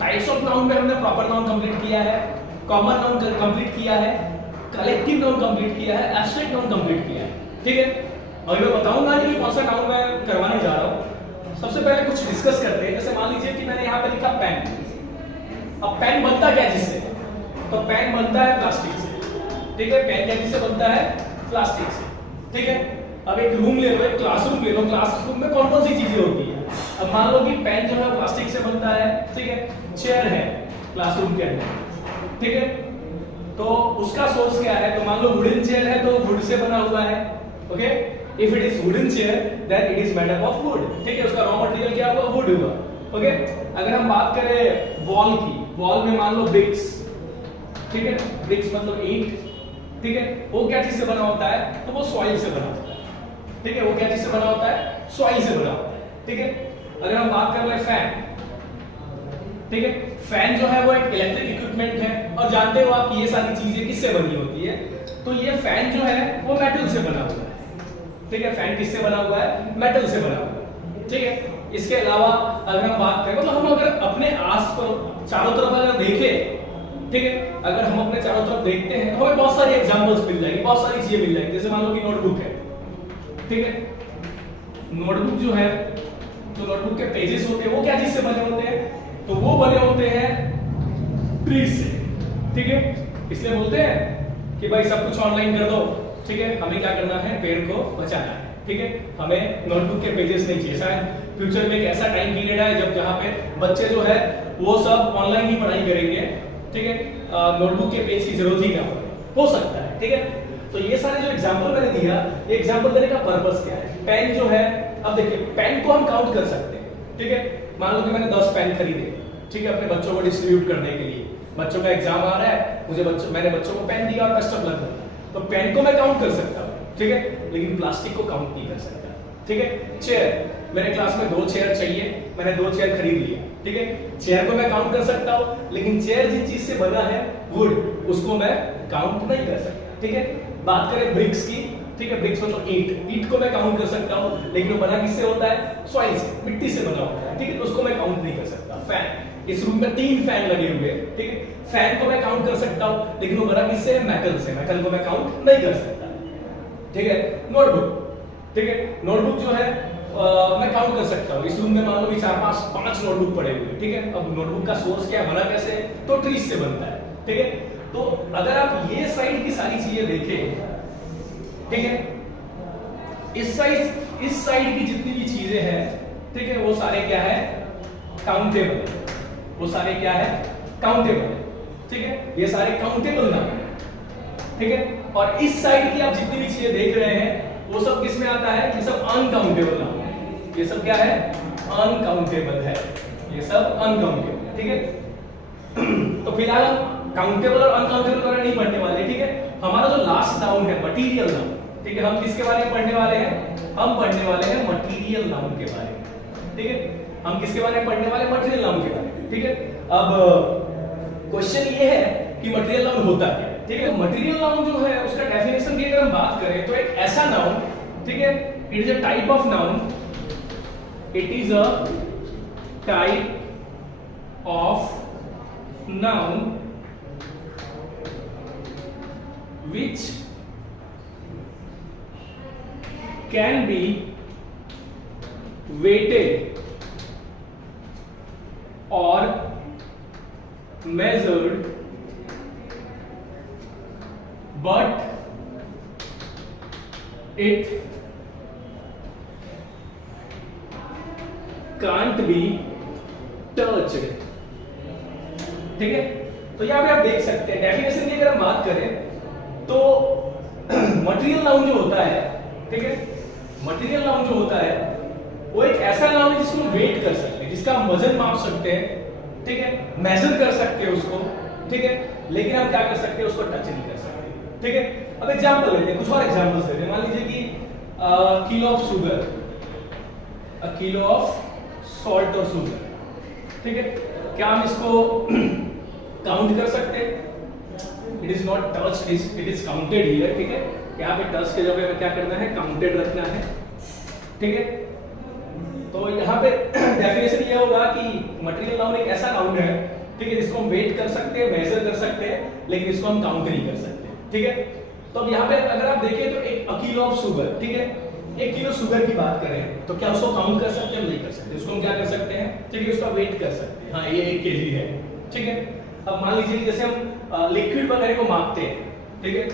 Types of noun में हमने proper noun complete किया है, कॉमन नाउन कंप्लीट किया है, कलेक्टिव नाउन कंप्लीट किया है, एब्स्ट्रैक्ट नाउन कंप्लीट किया है। ठीक है, अभी मैं बताऊंगा कि कौन सा नाउन मैं करवाने जा रहा हूं। सबसे पहले कुछ डिस्कस करते हैं। जैसे मान लीजिए कि मैंने यहाँ पे लिखा पेन। अब पेन बनता क्या जिससे? तो पेन बनता है प्लास्टिक से। ठीक है, पेन क्या जिससे बनता है? प्लास्टिक से। ठीक है, अब एक रूम ले लो, एक क्लासरूम ले लो, क्लासरूम में कौन कौन सी चीजें होती है? अब मान लो कि पेन जो है प्लास्टिक से बनता है। ठीक है, चेयर है क्लासरूम के अंदर। ठीक है, तो उसका सोर्स क्या है? तो मान लो वुडन चेयर है तो वुड से बना हुआ है। Okay, if it is wooden chair then it is made up of wood. ठीक है, उसका रॉ मटेरियल क्या हुआ? वुड हुआ। ओके, अगर हम बात करें वॉल की, वॉल में मान लो ब्रिक्स। ठीक है, ब्रिक्स मतलब ईंट। ठीक है, वो क्या चीज से बना होता है? तो वो सॉइल से बना होता है। ठीक है, वो क्या चीज से बना होता है? सॉइल से बना होता है। ठीक है, अगर हम बात कर ले फैन। ठीक है, फैन जो है वो एक इलेक्ट्रिक इक्विपमेंट है और जानते हो आप ये सारी चीजें किससे बनी होती है? तो ये फैन जो है वो मेटल से बना हुआ है। ठीक है, फैन किससे बना हुआ है? मेटल से बना हुआ है। ठीक है, इसके अलावा अगर हम बात करें, मतलब हम अगर अपने आस पास चारों तरफ अगर देखें, ठीक है, अगर हम अपने चारों तरफ देखते हैं तो हमें बहुत सारी एग्जांपल्स मिल जाएंगी, बहुत सारी चीजें मिल जाएंगी। जैसे मान लो कि नोटबुक है। ठीक है, नोटबुक जो है, तो नोटबुक के पेजेस होते हैं वो क्या चीज से बने होते हैं? तो वो बने होते हैं ट्रीज से। ठीक है, इसलिए बोलते हैं कि भाई सब कुछ ऑनलाइन कर दो। ठीक है, हमें क्या करना है? पेड़ को बचाना है। ठीक है, हमें नोटबुक के पेजेस नहीं चाहिए। शायद फ्यूचर में एक ऐसा टाइम पीरियड है जब जहां पे बच्चे जो है वो सब ऑनलाइन ही पढ़ाई करेंगे। ठीक है, नोटबुक के पेज की जरूरत ही ना हो सकता है। ठीक है, तो ये सारे जो एग्जांपल मैंने दिया, ये एग्जांपल देने का पर्पस क्या है? पेन जो है, अब देखिए पेन को हम काउंट कर सकते हैं। ठीक है, मान लो कि मैंने 10 पेन खरीदे। ठीक है, अपने बच्चों को डिस्ट्रीब्यूट करने के लिए। बच्चों का एग्जाम आ रहा है, मैंने बच्चों को पेन दिया और कस्टम लग गया, तो पेन को मैं काउंट कर सकता हूँ। ठीक है, लेकिन प्लास्टिक को काउंट नहीं कर सकता। ठीक है, चेयर, मेरे क्लास में 2 चेयर चाहिए, मैंने 2 चेयर खरीद लिए। ठीक है, चेयर को मैं काउंट कर सकता हूँ, लेकिन चेयर जिस चीज से बना है वुड, उसको मैं काउंट नहीं कर सकता। ठीक है, बात करें ब्रिक्स की। ठीक है, ब्रिक्स मतलब ईंट, ईंट को मैं काउंट कर सकता हूँ, लेकिन वो बना किससे होता है? सॉइल से, मिट्टी से बना होता है। ठीक है, तो उसको मैं काउंट नहीं कर सकता। फैन, इस रूम में 3 फैन लगे हुए हैं। ठीक है, फैन को मैं काउंट कर सकता हूँ, लेकिन वो बना किससे? मेटल से, मेटल को मैं काउंट नहीं कर सकता। ठीक है, नोटबुक। ठीक है, नोटबुक जो है मैं काउंट कर सकता हूँ। इस रूम में मान लो कि 4-5 नोटबुक पड़े हुए हैं। ठीक है, अब नोटबुक का सोर्स क्या बना कैसे? तो ट्रीज से बनता है। ठीक है, तो अगर आप ये साइड की सारी चीजें देखें, ठीक है, इस साइड की जितनी भी चीजें हैं, ठीक है, वो सारे क्या है? काउंटेबल। वो सारे क्या है? काउंटेबल। ठीक है, ये सारे काउंटेबल नाम है। ठीक है, और इस साइड की आप जितनी भी चीजें देख रहे हैं वो सब किस में आता है? ये सब अनकाउंटेबल नाम है। ये सब क्या है? अनकाउंटेबल है। ये सब अनकाउंटेबल। ठीक है, तो फिलहाल हम काउंटेबल और अनकाउंटेबल वगैरह नहीं पढ़ने वाले। ठीक है, हमारा जो लास्ट नाउन है मटीरियल नाउन। ठीक है, हम किसके बारे में पढ़ने वाले हैं? हम पढ़ने वाले हैं मटीरियल नाउन के बारे में। ठीक है, हम किसके बारे में पढ़ने वाले? मटीरियल नाउन के बारे में। ठीक है, अब क्वेश्चन ये है कि मटीरियल नाउन होता क्या है? ठीक है, मटीरियल नाउन जो है उसका डेफिनेशन की अगर हम बात करें तो एक ऐसा नाउन, ठीक है, it is a type of noun, it is a type of noun which can be weighted or measured but it can't be touched। ठीक है, तो यहां पे आप देख सकते हैं डेफिनेशन की अगर हम बात करें तो मटेरियल नाउन जो होता है, ठीक है, मटेरियल नाउन जो होता है वो एक ऐसा नाउन है जिसको वेट कर सकते हैं, जिसका हम वजन माप सकते हैं। ठीक है, मेजर कर सकते हैं उसको। ठीक है, लेकिन हम क्या कर सकते हैं? उसको टच नहीं कर सकते। ठीक है, अब एग्जांपल लेते हैं, कुछ और एग्जांपल्स लेते हैं। मान लीजिए कि kilo of sugar, a kilo of salt और शुगर। ठीक है, क्या हम इसको काउंट कर सकते हैं? It is not touch, it is counted here. ठीक है, यहाँ पे टच के जगह पे क्या करना है? काउंटेड रखना है। ठीक है, तो यहाँ पे डेफिनेशन ये होगा कि मटेरियल नाउन एक ऐसा नाउन है, ठीक है, जिसको हम वेट कर सकते हैं, मेजर कर सकते हैं, लेकिन इसको हम काउंट नहीं कर सकते, ठीक है। तो अब यहाँ पे अगर आप देखें तो एक किलो ऑफ शुगर, ठीक है, 1 किलो शुगर की बात करें तो क्या उसको काउंट कर सकते हैं? नहीं कर सकते। उसको हम क्या कर सकते हैं? ठीक है, उसका वेट कर सकते हैं, हाँ ये 1 केजी है, ठीक है। अब मान लीजिए जैसे हम लिक्विड वगैरह को मापते हैं, ठीक है,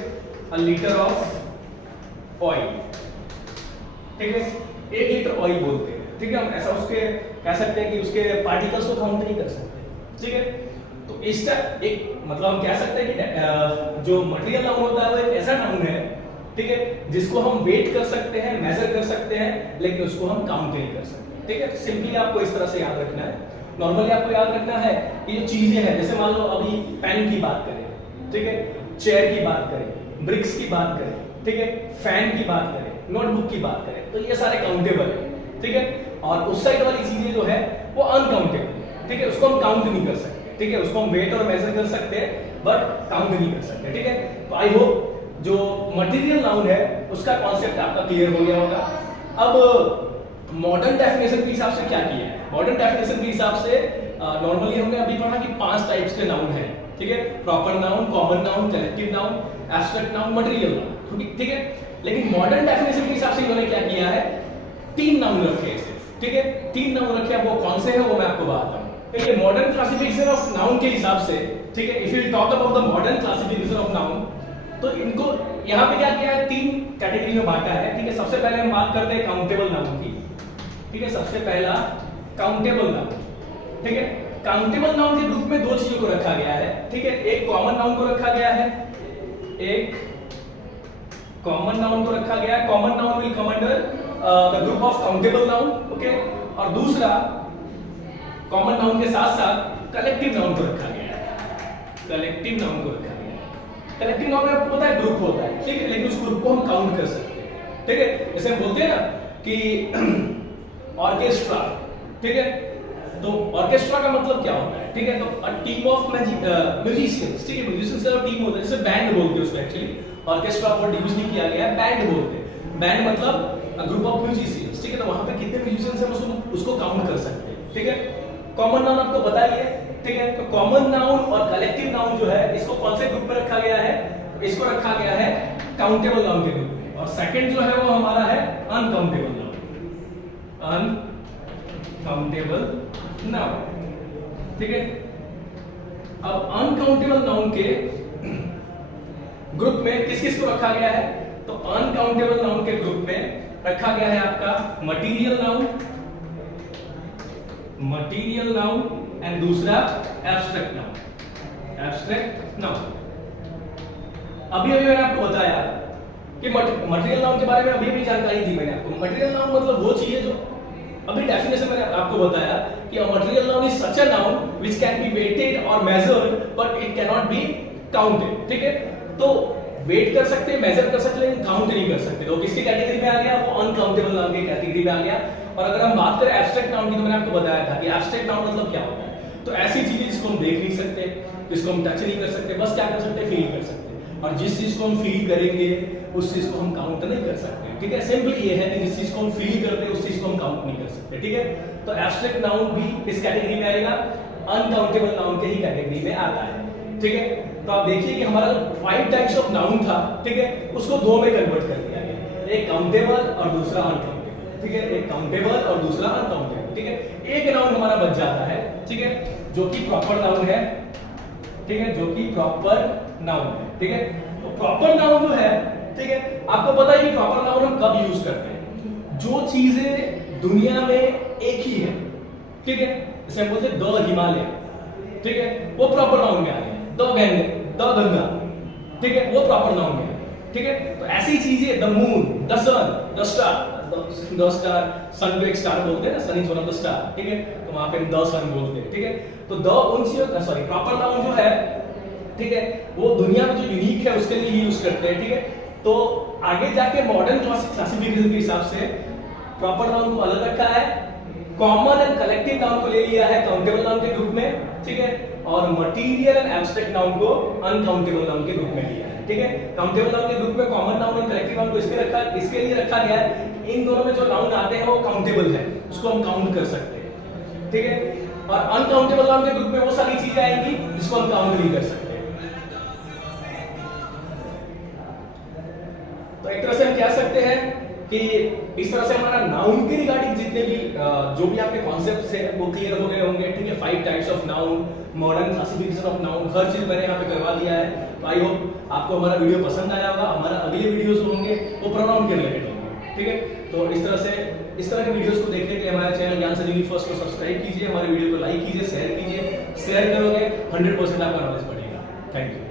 अ लीटर ऑफ ऑयल, ठीक है, 1 लीटर ऑयल बोलते हैं, ठीक है। हम ऐसा उसके कह सकते हैं कि उसके पार्टिकल्स को काउंट नहीं कर सकते, ठीक है। तो इसका एक मतलब हम कह सकते हैं कि जो मटेरियल नाउन होता है वो एक ऐसा नाउन है, ठीक है, जिसको हम वेट कर सकते हैं, मेजर कर सकते हैं, लेकिन उसको हम काउंट नहीं कर सकते, ठीक है। सिंपली आपको इस तरह से याद रखना है। नॉर्मली आपको याद रखना है कि जो चीजें हैं, जैसे मान लो अभी पेन की बात करें, ठीक है, चेयर की बात करें, ब्रिक्स की बात करें, ठीक है, फैन की बात करें, नोटबुक की बात करें, तो ये सारे काउंटेबल है, ठीक है। और उस साइड वाली चीजें जो है वो अनकाउंटेबल, ठीक है, उसको हम काउंट नहीं कर सकते, ठीक है, उसको हम वेट और मेजर कर सकते हैं बट काउंट नहीं कर सकते, ठीक है। तो आई होप जो मटेरियल नाउन है उसका कॉन्सेप्ट आपका क्लियर हो गया होगा। अब मॉडर्न डेफिनेशन के हिसाब से क्या किया है? मॉडर्न डेफिनेशन के हिसाब से नॉर्मली हमने अभी पढ़ा कि 5 टाइप्स के नाउन हैं, ठीक है, proper noun, common noun, collective noun, abstract noun, material noun, ठीक है। लेकिन मॉडर्न डेफिनेशन के हिसाब से इन्होंने क्या किया है? 3 नाउन रखे हैं सिर्फ, ठीक है, 3 नाउन रखे हैं। वो कौन से हैं वो मैं आपको बताता हूं। देखिए मॉडर्न क्लासिफिकेशन ऑफ नाउन के हिसाब से, ठीक है, if you talk about the modern classification of noun, तो इनको यहाँ पे क्या किया है? 3 कैटेगरी में बांटा है, ठीक है। सबसे पहले हम बात करते हैं काउंटेबल नाउन की, ठीक है। सबसे पहला काउंटेबल नाउन, ठीक है। काउंटेबल नाउन के ग्रुप में 2 चीजों को रखा गया है, ठीक है। एक कॉमन नाउन को रखा गया है, एक कॉमन नाउन को रखा गया है। Common noun will come under the group of countable noun, okay. और दूसरा कॉमन नाउन के साथ साथ कलेक्टिव नाउन को रखा गया है, कलेक्टिव नाउन को रखा गया है। कलेक्टिव नाउन में आपको पता है ग्रुप होता है, ठीक है, लेकिन उस ग्रुप को हम काउंट कर सकते हैं, ठीक है। जैसे हम बोलते हैं ना कि ऑर्केस्ट्रा, ठीक है, तो ऑर्केस्ट्रा का मतलब क्या होता है? ठीक है, तो अ टीम ऑफ म्यूजिशियंस, ठीक है, म्यूजिशियंस का टीम होता है, जैसे बैंड बोलते हैं उसको। एक्चुअली ऑर्केस्ट्रा वर्ड यूज नहीं किया गया है, बैंड बोलते हैं। बैंड मतलब ग्रुप ऑफ म्यूजिशियंस, ठीक है, तो वहां पे कितने म्यूजिशियंस हैं उसको काउंट कर सकते हैं, ठीक है। कॉमन नाउन आपको पता ही है, ठीक है। तो कॉमन नाउन और कलेक्टिव नाउन जो है इसको कौन से ग्रुप में रखा गया है? इसको रखा गया है काउंटेबल नाउन के ग्रुप में। और सेकंड जो है वो हमारा है अनकाउंटेबल नाउन, अनकाउंटेबल नाउन, ठीक है। अब अनकाउंटेबल नाउन के ग्रुप में किस किस को रखा गया है? तो अनकाउंटेबल नाउन के ग्रुप में रखा गया है आपका material noun, material noun, and दूसरा एब्स्ट्रैक्ट नाउन, एब्स्ट्रैक्ट नाउन। अभी मैंने आपको बताया कि मटेरियल नाउन के बारे में अभी जानकारी दी मैंने आपको। मटेरियल नाउन मतलब वो चीज है जो अभी डेफिनेशन मैंने आपको बताया कि material noun is such a noun which can be weighted और measured but it can not be counted, ठीक है। तो वेट कर सकते हैं, मेजर कर सकते हैं, लेकिन काउंट नहीं कर सकते। तो किसकी कैटेगरी में आ गया? वो अनकाउंटेबल नाउन की कैटेगरी में आ गया। और अगर हम बात करें एब्स्ट्रैक्ट नाउन की, तो मैंने आपको बताया था कि एब्स्ट्रैक्ट नाउन मतलब क्या होता है। तो ऐसी चीजें जिसको हम देख नहीं सकते, जिसको हम टच नहीं कर सकते, बस क्या कर सकते हैं? फील कर सकते हैं। और जिस चीज को हम फील करेंगे उस चीज को हम काउंट नहीं कर सकते, ठीक है। सिंपली ये है कि जिस चीज को हम फील करते हैं उस चीज को हम काउंट नहीं कर सकते, ठीक है। तो एब्स्ट्रैक्ट नाउन भी इस कैटेगरी में आएगा, अनकाउंटेबल नाउन के ही कैटेगरी में आता है, ठीक है। तो आप देखिए कि हमारा 5 टाइप्स ऑफ नाउन था, ठीक है, उसको 2 में कन्वर्ट कर दिया गया, एक काउंटेबल और दूसरा अनकाउंटेबल, ठीक है, एक काउंटेबल और दूसरा अनकाउंटेबल, ठीक है। एक नाउन हमारा बच जाता है, ठीक है, जो कि प्रॉपर नाउन है, ठीक है, जो कि प्रॉपर नाउन है, ठीक है। तो प्रॉपर नाउन जो है, ठीक है, आपको पता है कि प्रॉपर नाउन हम कब यूज करते हैं? जो चीजें दुनिया में एक ही है, ठीक है, जैसे हम बोलते हैं द हिमालय, ठीक है, वो प्रॉपर नाउन में आ गया। द गंगा, ठीक है, वो प्रॉपर नाउन में है, ठीक है। तो ऐसी चीजें the moon, the sun, the star, sun को एक स्टार बोलते हैं ना, sun is one of the star, ठीक है, तो वहां पे द सन बोलते हैं, ठीक है। तो द उन चीजों, सॉरी, प्रॉपर नाउन जो है, ठीक है, वो दुनिया में जो यूनिक है उसके लिए यूज करते हैं, ठीक है। तो आगे जाके मॉडर्न क्लासिफिकेशन के हिसाब से प्रॉपर नाउन को अलग रखा है, कॉमन एंड कलेक्टिव नाउन को ले लिया है काउंटेबल नाउन के ग्रुप में, ठीक है। और मटीरियल एंड एब्स्ट्रैक्ट नाउन को अनकाउंटेबल नाउन के ग्रुप में लिया है। ठीक है, काउंटेबल नाउन के ग्रुप में कॉमन नाउन और कलेक्टिव नाउन को इसके लिए रखा गया है कि इन दोनों में जो नाउन आते हैं वो काउंटेबल है, उसको हम काउंट कर सकते हैं। ठीक है, और अनकाउंटेबल नाउन के ग्रुप में वो सारी चीजें आएंगी जिसको हम काउंट नहीं कर सकते। तो एक तरह से हम कह सकते हैं कि इस तरह से हमारा नाउन के रिगार्डिंग जितने भी जो भी आपके कॉन्सेप्ट्स हैं वो क्लियर हो गए होंगे। ठीक है, 5 types of noun, modern classification of noun, हर चीज मैंने यहाँ पे करवा दिया है। तो आई होप आपको हमारा वीडियो पसंद आया होगा। हमारा अगले वीडियोस होंगे वो प्रोनाउन के रिलेटेड होंगे। ठीक है, तो इस तरह के वीडियोस को देखने के लिए हमारे चैनल ज्ञान संजीवनी फर्स्ट को सब्सक्राइब कीजिए, हमारे वीडियो को लाइक कीजिए, शेयर करोगे 100% आपका नॉलेज बढ़ेगा। Thank you.